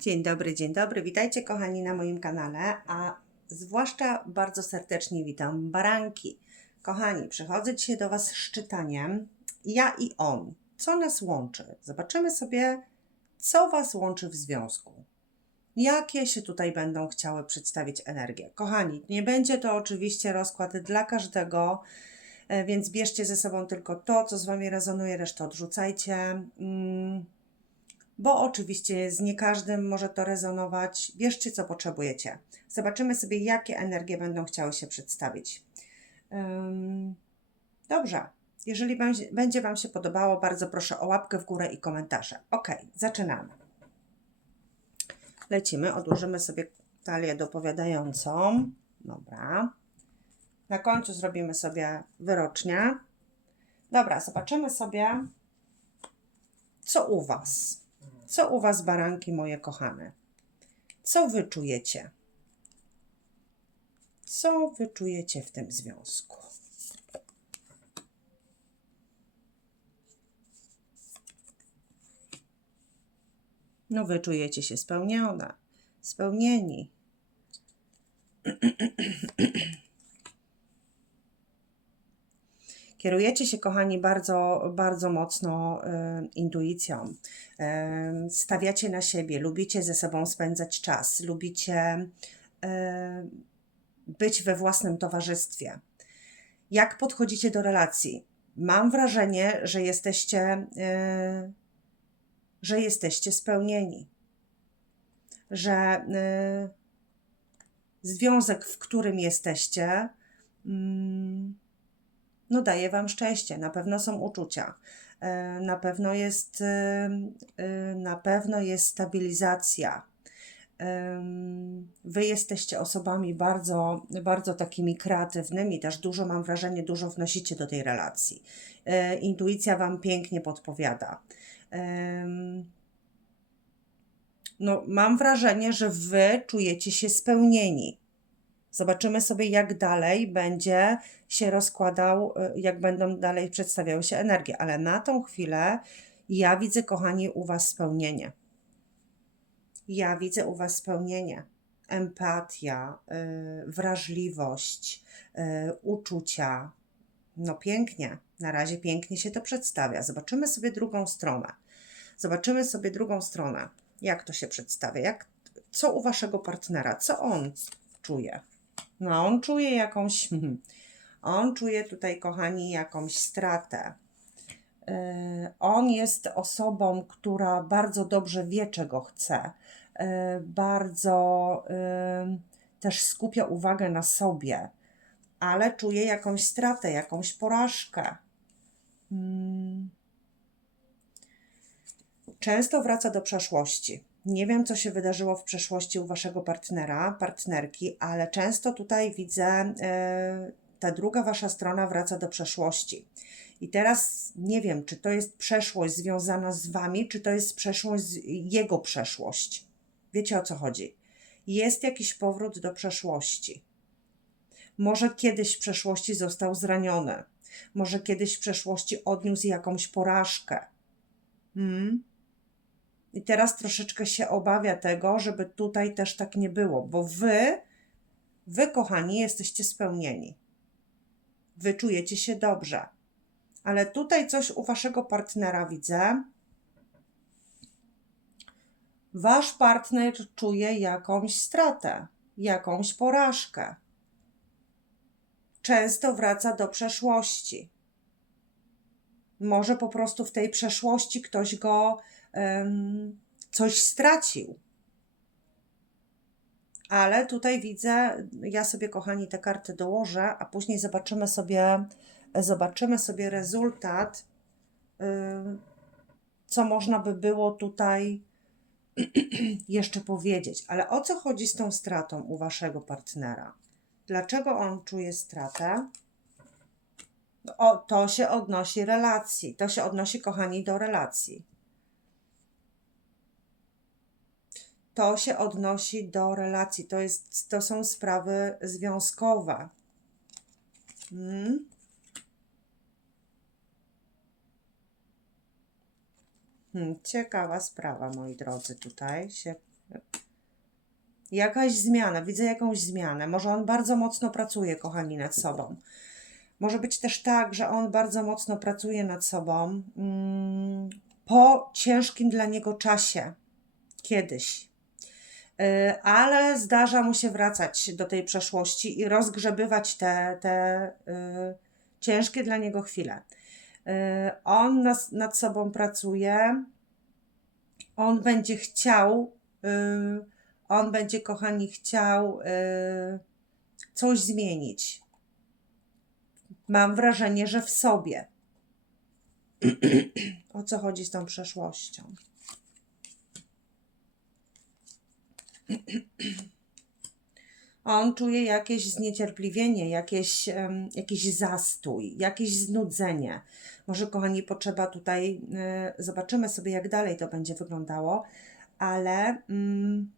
Dzień dobry, dzień dobry. Witajcie kochani na moim kanale, a zwłaszcza bardzo serdecznie witam baranki. Kochani, przychodzę dzisiaj do Was z czytaniem Ja i on. Co nas łączy? Zobaczymy sobie, co Was łączy w związku. Jakie się tutaj będą chciały przedstawić energie. Kochani, nie będzie to oczywiście rozkład dla każdego, e, więc bierzcie ze sobą tylko to, co z Wami rezonuje, resztę odrzucajcie. Bo oczywiście z nie każdym może to rezonować. Bierzcie, co potrzebujecie. Zobaczymy sobie, jakie energie będą chciały się przedstawić. Dobrze. Jeżeli będzie- Wam się podobało, bardzo proszę o łapkę w górę i komentarze. Ok, zaczynamy. Lecimy, odłożymy sobie talię dopowiadającą. Dobra. Na końcu zrobimy sobie wyrocznie. Dobra, zobaczymy sobie, co u Was. Co u Was, baranki moje kochane? Co wy czujecie? Co wy czujecie w tym związku? No, wy czujecie się spełnione, spełnieni. Kierujecie się, kochani, bardzo, bardzo mocno y, intuicją. Y, stawiacie na siebie, lubicie ze sobą spędzać czas, lubicie y, być we własnym towarzystwie. Jak podchodzicie do relacji? Mam wrażenie, że jesteście, że jesteście spełnieni, że związek, w którym jesteście, mm, no daje Wam szczęście. Na pewno są uczucia. E, Na pewno jest, e, e, na pewno jest stabilizacja. Wy jesteście osobami bardzo, bardzo takimi kreatywnymi, też dużo mam wrażenie, dużo wnosicie do tej relacji. Intuicja Wam pięknie podpowiada. No, mam wrażenie, że Wy czujecie się spełnieni. Zobaczymy sobie, jak dalej będzie się rozkładał, y, jak będą dalej przedstawiały się energie, ale na tą chwilę ja widzę, kochani, u Was spełnienie. Ja widzę u Was spełnienie. Empatia, y, wrażliwość, y, uczucia. No pięknie, na razie pięknie się to przedstawia. Zobaczymy sobie drugą stronę. Zobaczymy sobie drugą stronę. Jak to się przedstawia? Jak, co u Waszego partnera? Co on czuje? No, on czuje jakąś. On czuje tutaj, kochani, jakąś stratę. Yy, On jest osobą, która bardzo dobrze wie, czego chce. Yy, Bardzo też skupia uwagę na sobie, ale czuje jakąś stratę, jakąś porażkę. Mm. Często wraca do przeszłości. Nie wiem, co się wydarzyło w przeszłości u waszego partnera, partnerki, ale często tutaj widzę, e, ta druga wasza strona wraca do przeszłości. I teraz nie wiem, czy to jest przeszłość związana z wami, czy to jest przeszłość, jego przeszłość. Wiecie o co chodzi? Jest jakiś powrót do przeszłości. Może kiedyś w przeszłości został zraniony. Może kiedyś w przeszłości odniósł jakąś porażkę. Hmm? I teraz troszeczkę się obawia tego, żeby tutaj też tak nie było, bo wy, wy kochani, jesteście spełnieni. Wy czujecie się dobrze. Ale tutaj coś u waszego partnera widzę. Wasz partner czuje jakąś stratę, jakąś porażkę. Często wraca do przeszłości. Może po prostu w tej przeszłości ktoś go em, coś stracił. Ale tutaj widzę, ja sobie kochani te karty dołożę, a później zobaczymy sobie, zobaczymy sobie rezultat, co można by było tutaj jeszcze powiedzieć. Ale o co chodzi z tą stratą u waszego partnera? Dlaczego on czuje stratę? O, to się odnosi relacji. To się odnosi, kochani, do relacji. To się odnosi do relacji. To, jest, to są sprawy związkowe. Mm. Hmm, ciekawa sprawa, moi drodzy, tutaj się Jakaś zmiana, widzę jakąś zmianę. Może on bardzo mocno pracuje, kochani, nad sobą. Może być też tak, że on bardzo mocno pracuje nad sobą mm, po ciężkim dla niego czasie, kiedyś. Y, Ale zdarza mu się wracać do tej przeszłości i rozgrzebywać te, te y, ciężkie dla niego chwile. Y, On nas, nad sobą pracuje, on będzie chciał, on będzie, kochani, chciał coś zmienić. Mam wrażenie, że w sobie. o co chodzi z tą przeszłością? On czuje jakieś zniecierpliwienie, jakieś, em, jakiś zastój, jakieś znudzenie. Może, kochani, potrzeba tutaj, y, zobaczymy sobie, jak dalej to będzie wyglądało, ale mm,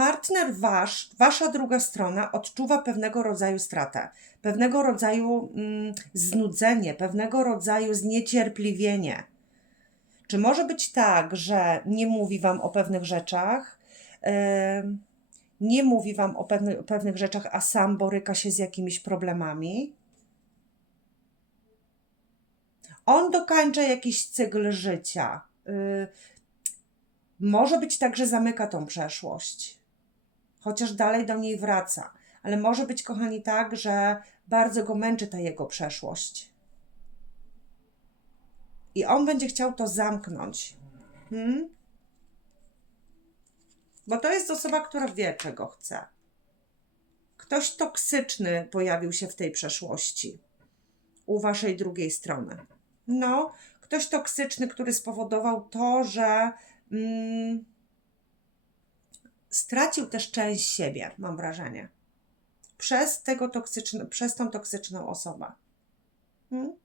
partner wasz, wasza druga strona odczuwa pewnego rodzaju stratę, pewnego rodzaju mm, znudzenie, pewnego rodzaju zniecierpliwienie. Czy może być tak, że nie mówi wam o pewnych rzeczach, em, nie mówi wam o pewnych, pewnych rzeczach, a sam boryka się z jakimiś problemami? On dokańcza jakiś cykl życia. Y, może być tak, że zamyka tą przeszłość, chociaż dalej do niej wraca. Ale może być, kochani, tak, że bardzo go męczy ta jego przeszłość. I on będzie chciał to zamknąć. Hmm? Bo to jest osoba, która wie, czego chce. Ktoś toksyczny pojawił się w tej przeszłości u waszej drugiej strony. No, ktoś toksyczny, który spowodował to, że mm, stracił też część siebie, mam wrażenie. Przez, tego toksyczne, przez tą toksyczną osobę. Hmm?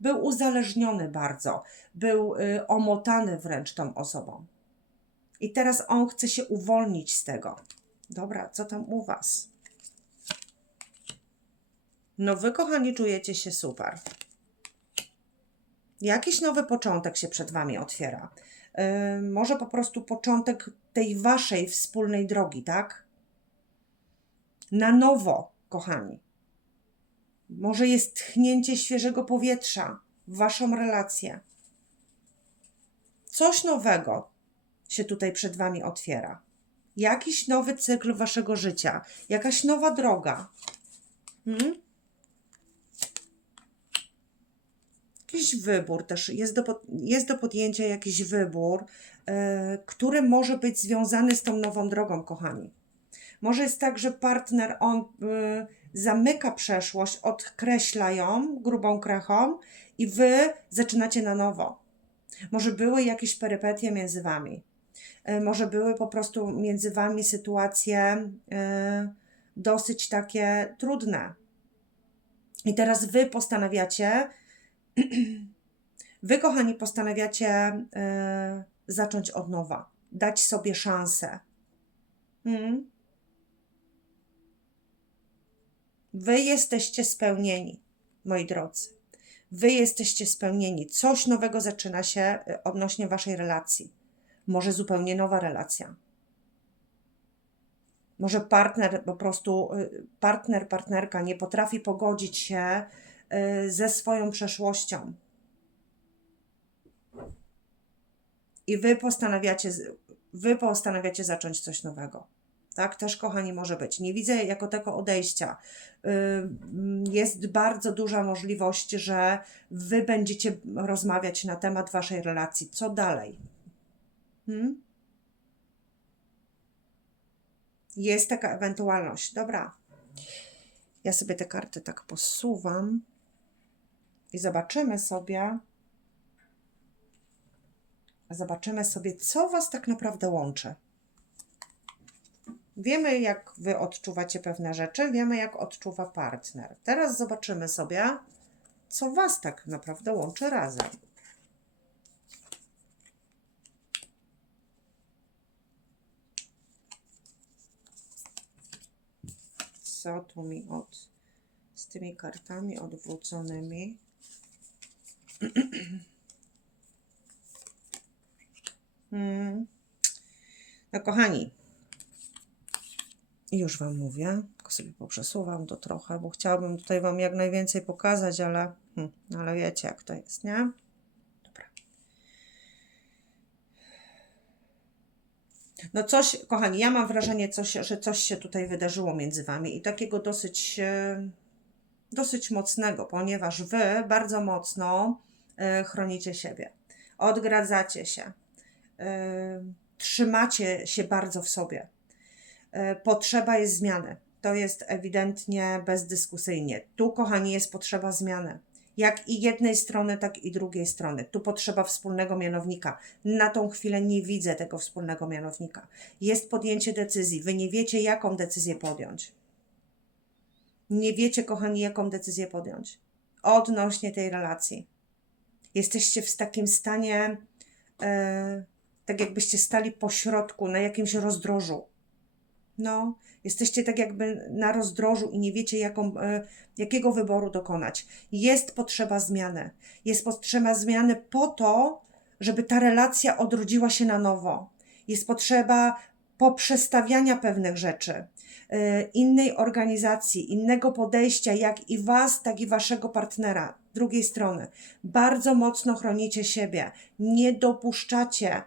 Był uzależniony bardzo, był y, omotany wręcz tą osobą. I teraz on chce się uwolnić z tego. Dobra, co tam u Was? No, wy, kochani, czujecie się super. Jakiś nowy początek się przed Wami otwiera. Yy, może po prostu początek tej Waszej wspólnej drogi, tak? Na nowo, kochani. Może jest tchnięcie świeżego powietrza w Waszą relację. Coś nowego się tutaj przed Wami otwiera. Jakiś nowy cykl Waszego życia, jakaś nowa droga. Hmm? Jakiś wybór też, jest do, jest do podjęcia jakiś wybór, e, który może być związany z tą nową drogą, kochani. Może jest tak, że partner on y, zamyka przeszłość, odkreśla ją grubą krechą i wy zaczynacie na nowo. Może były jakieś perypetie między wami. E, Może były po prostu między wami sytuacje e, dosyć takie trudne. I teraz wy postanawiacie, wy kochani postanawiacie e, zacząć od nowa, dać sobie szansę. Hmm? Wy jesteście spełnieni, moi drodzy. Wy jesteście spełnieni. Coś nowego zaczyna się y, odnośnie waszej relacji. Może zupełnie nowa relacja. Może partner po prostu, y, partner, partnerka nie potrafi pogodzić się y, ze swoją przeszłością. I wy postanawiacie, wy postanawiacie zacząć coś nowego. Tak, też kochani może być. Nie widzę jako tego odejścia. Ym, Jest bardzo duża możliwość, że wy będziecie rozmawiać na temat waszej relacji. Co dalej? Hmm? Jest taka ewentualność. Dobra. Ja sobie te karty tak posuwam i zobaczymy sobie. Zobaczymy sobie, co was tak naprawdę łączy. Wiemy, jak wy odczuwacie pewne rzeczy, wiemy, jak odczuwa partner. Teraz zobaczymy sobie, co was tak naprawdę łączy razem. Co tu mi od z tymi kartami odwróconymi? Hmm. No kochani, już Wam mówię, tylko sobie poprzesuwam to trochę, bo chciałabym tutaj Wam jak najwięcej pokazać, ale, hmm, ale wiecie jak to jest, nie? Dobra. No coś, kochani, ja mam wrażenie, coś, że coś się tutaj wydarzyło między Wami i takiego dosyć, e, dosyć mocnego, ponieważ Wy bardzo mocno chronicie siebie, odgradzacie się, e, trzymacie się bardzo w sobie. E, Potrzeba jest zmiany. To jest ewidentnie bezdyskusyjnie. Tu, kochani, jest potrzeba zmiany. Jak i jednej strony, tak i drugiej strony. Tu potrzeba wspólnego mianownika. Na tą chwilę nie widzę tego wspólnego mianownika. Jest podjęcie decyzji. Wy nie wiecie, jaką decyzję podjąć. Nie wiecie, kochani, jaką decyzję podjąć odnośnie tej relacji. Jesteście w takim stanie, e, tak jakbyście stali po środku, na jakimś rozdrożu. No, jesteście tak jakby na rozdrożu i nie wiecie, jaką, e, jakiego wyboru dokonać. Jest potrzeba zmiany. Jest potrzeba zmiany po to, żeby ta relacja odrodziła się na nowo. Jest potrzeba poprzestawiania pewnych rzeczy, e, innej organizacji, innego podejścia, jak i Was, tak i Waszego partnera, drugiej strony. Bardzo mocno chronicie siebie. Nie dopuszczacie,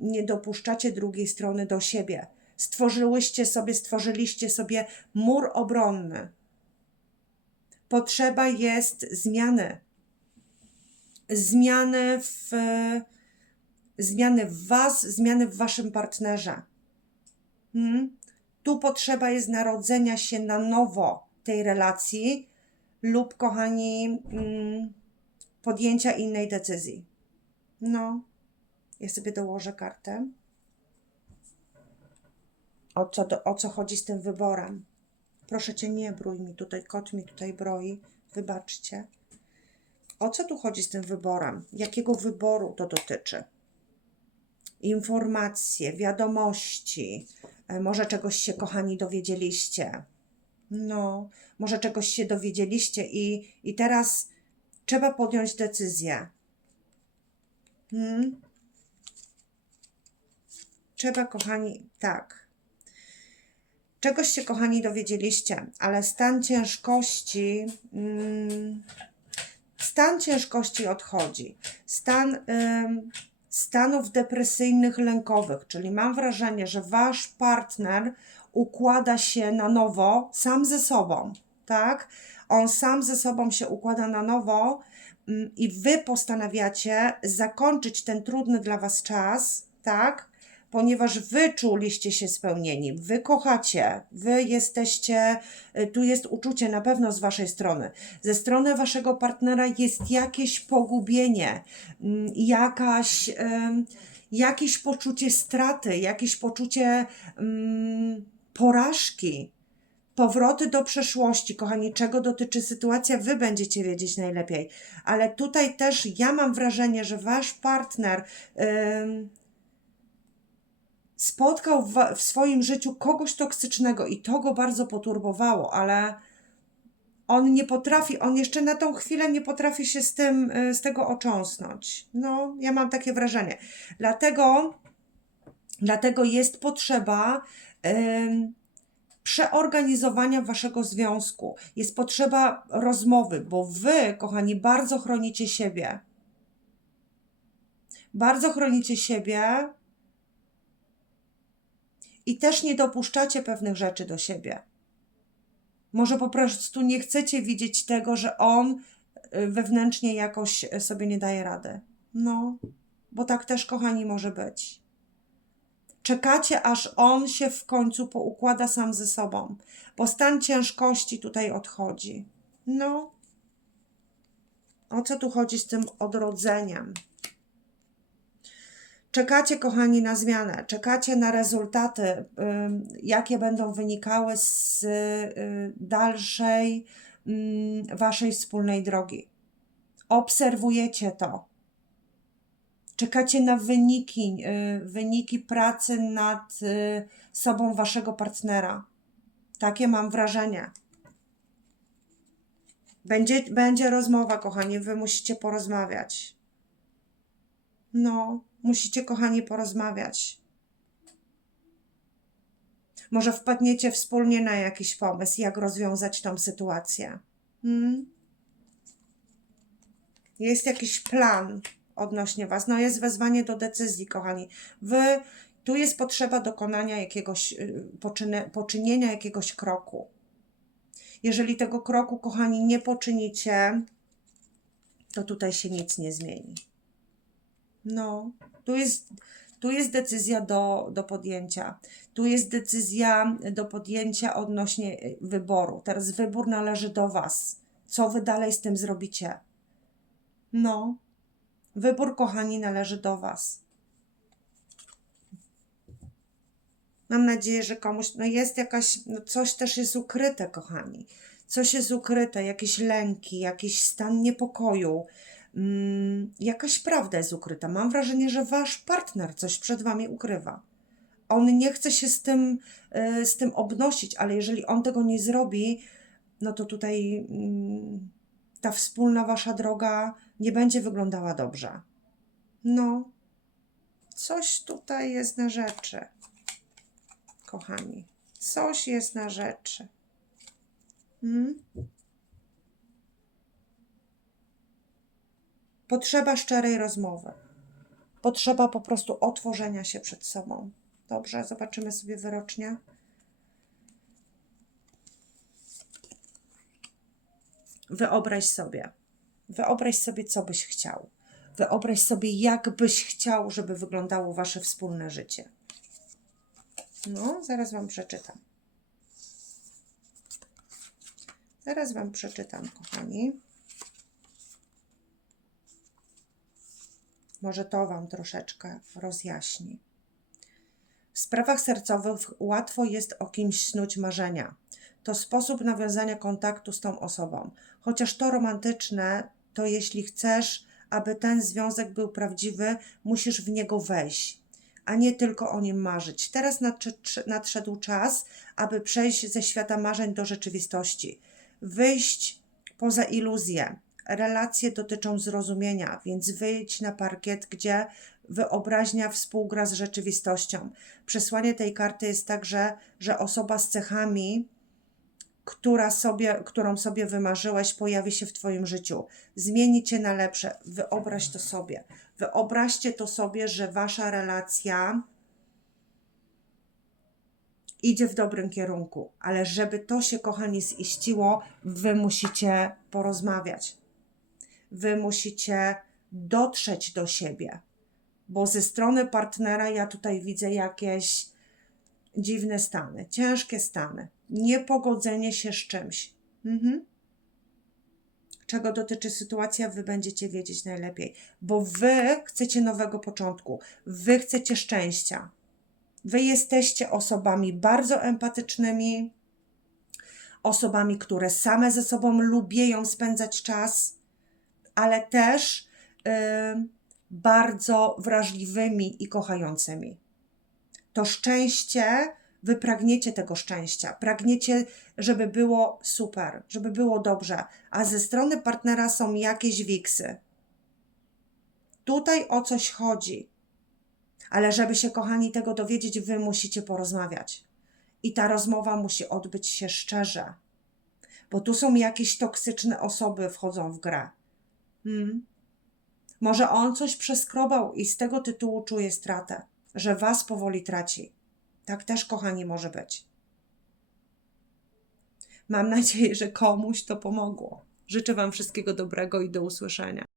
nie dopuszczacie drugiej strony do siebie stworzyłyście sobie, stworzyliście sobie mur obronny. Potrzeba jest zmiany. Zmiany w, zmiany w Was, zmiany w Waszym partnerze. Hmm? Tu potrzeba jest narodzenia się na nowo tej relacji lub, kochani, mm, podjęcia innej decyzji. No, ja sobie dołożę kartę o co, do, o co chodzi z tym wyborem. Proszę cię, nie brój mi tutaj, kot mi tutaj broi, wybaczcie. O co tu chodzi z tym wyborem? Jakiego wyboru to dotyczy? Informacje, wiadomości, e, może czegoś się, kochani, dowiedzieliście. No, może czegoś się dowiedzieliście i, i teraz trzeba podjąć decyzję. Hmm? Trzeba, kochani, tak. Czegoś się, kochani, dowiedzieliście, ale stan ciężkości, mm, stan ciężkości odchodzi. Stan stanów depresyjnych, lękowych, czyli mam wrażenie, że wasz partner układa się na nowo sam ze sobą, tak? On sam ze sobą się układa na nowo ym, i wy postanawiacie zakończyć ten trudny dla was czas, tak? ponieważ wy czuliście się spełnieni, wy kochacie, wy jesteście, y, tu jest uczucie na pewno z waszej strony. Ze strony waszego partnera jest jakieś pogubienie, mm, jakaś, jakieś poczucie straty, jakieś poczucie mm, porażki. Powroty do przeszłości, kochani, czego dotyczy sytuacja, wy będziecie wiedzieć najlepiej. Ale tutaj też ja mam wrażenie, że wasz partner spotkał w, w swoim życiu kogoś toksycznego i to go bardzo poturbowało, ale on nie potrafi, on jeszcze na tą chwilę nie potrafi się z tym, y, z tego ocząsnąć. No, ja mam takie wrażenie. Dlatego, dlatego jest potrzeba przeorganizowania waszego związku. Jest potrzeba rozmowy, bo wy, kochani, bardzo chronicie siebie. Bardzo chronicie siebie, i też nie dopuszczacie pewnych rzeczy do siebie. Może po prostu nie chcecie widzieć tego, że on y, wewnętrznie jakoś sobie nie daje rady. No, bo tak też, kochani, może być. Czekacie, aż on się w końcu poukłada sam ze sobą, bo stan ciężkości tutaj odchodzi. No, o co tu chodzi z tym odrodzeniem? Czekacie, kochani, na zmianę, czekacie na rezultaty, jakie będą wynikały z y, dalszej waszej wspólnej drogi. Obserwujecie to. Czekacie na wyniki, y, wyniki pracy nad y, sobą waszego partnera. Takie mam wrażenie. Będzie, będzie rozmowa, kochani, wy musicie porozmawiać. No, Musicie, kochani, porozmawiać. Może wpadniecie wspólnie na jakiś pomysł, jak rozwiązać tą sytuację. Hmm? Jest jakiś plan odnośnie Was. No jest wezwanie do decyzji, kochani. Wy, tu jest potrzeba dokonania jakiegoś, y, poczyny, poczynienia jakiegoś kroku. Jeżeli tego kroku, kochani, nie poczynicie, to tutaj się nic nie zmieni. No, tu jest, tu jest decyzja do, do podjęcia. Tu jest decyzja do podjęcia odnośnie y, wyboru. Teraz wybór należy do Was. Co Wy dalej z tym zrobicie? No, wybór, kochani, należy do Was. Mam nadzieję, że komuś, no jest jakaś, no coś też jest ukryte, kochani. Coś jest ukryte, jakieś lęki, jakiś stan niepokoju, mm, jakaś prawda jest ukryta. Mam wrażenie, że wasz partner coś przed wami ukrywa. On nie chce się z tym, y, z tym obnosić, ale jeżeli on tego nie zrobi, no to tutaj mm, ta wspólna wasza droga nie będzie wyglądała dobrze. No, coś tutaj jest na rzeczy kochani. Coś jest na rzeczy. Hmm? Potrzeba szczerej rozmowy. Potrzeba po prostu otworzenia się przed sobą. Dobrze, zobaczymy sobie wyrocznie. Wyobraź sobie. Wyobraź sobie, co byś chciał. Wyobraź sobie, jak byś chciał, żeby wyglądało wasze wspólne życie. No, zaraz Wam przeczytam. Zaraz Wam przeczytam, kochani. Może to Wam troszeczkę rozjaśni. W sprawach sercowych łatwo jest o kimś snuć marzenia. To sposób nawiązania kontaktu z tą osobą. Chociaż to romantyczne, to jeśli chcesz, aby ten związek był prawdziwy, musisz w niego wejść a nie tylko o nim marzyć. Teraz nadszedł czas, aby przejść ze świata marzeń do rzeczywistości, wyjść poza iluzję. Relacje dotyczą zrozumienia, więc wyjdź na parkiet, gdzie wyobraźnia współgra z rzeczywistością. Przesłanie tej karty jest także, że osoba z cechami, która sobie, którą sobie wymarzyłeś, pojawi się w Twoim życiu. Zmieni Cię na lepsze. Wyobraź to sobie. Wyobraźcie to sobie, że Wasza relacja idzie w dobrym kierunku, ale żeby to się, kochani, ziściło, Wy musicie porozmawiać. Wy musicie dotrzeć do siebie, bo ze strony partnera ja tutaj widzę jakieś dziwne stany, ciężkie stany niepogodzenie się z czymś. Mhm. Czego dotyczy sytuacja, wy będziecie wiedzieć najlepiej, bo wy chcecie nowego początku, wy chcecie szczęścia. Wy jesteście osobami bardzo empatycznymi, osobami, które same ze sobą lubieją spędzać czas, ale też yy, bardzo wrażliwymi i kochającymi. To szczęście Wy pragniecie tego szczęścia, pragniecie, żeby było super, żeby było dobrze, a ze strony partnera są jakieś wiksy. Tutaj o coś chodzi. Ale żeby się, kochani, tego dowiedzieć, wy musicie porozmawiać. I ta rozmowa musi odbyć się szczerze. Bo tu są jakieś toksyczne osoby wchodzą w grę. Hmm? Może on coś przeskrobał i z tego tytułu czuje stratę, że was powoli traci. Tak też, kochani, może być. Mam nadzieję, że komuś to pomogło. Życzę Wam wszystkiego dobrego i do usłyszenia.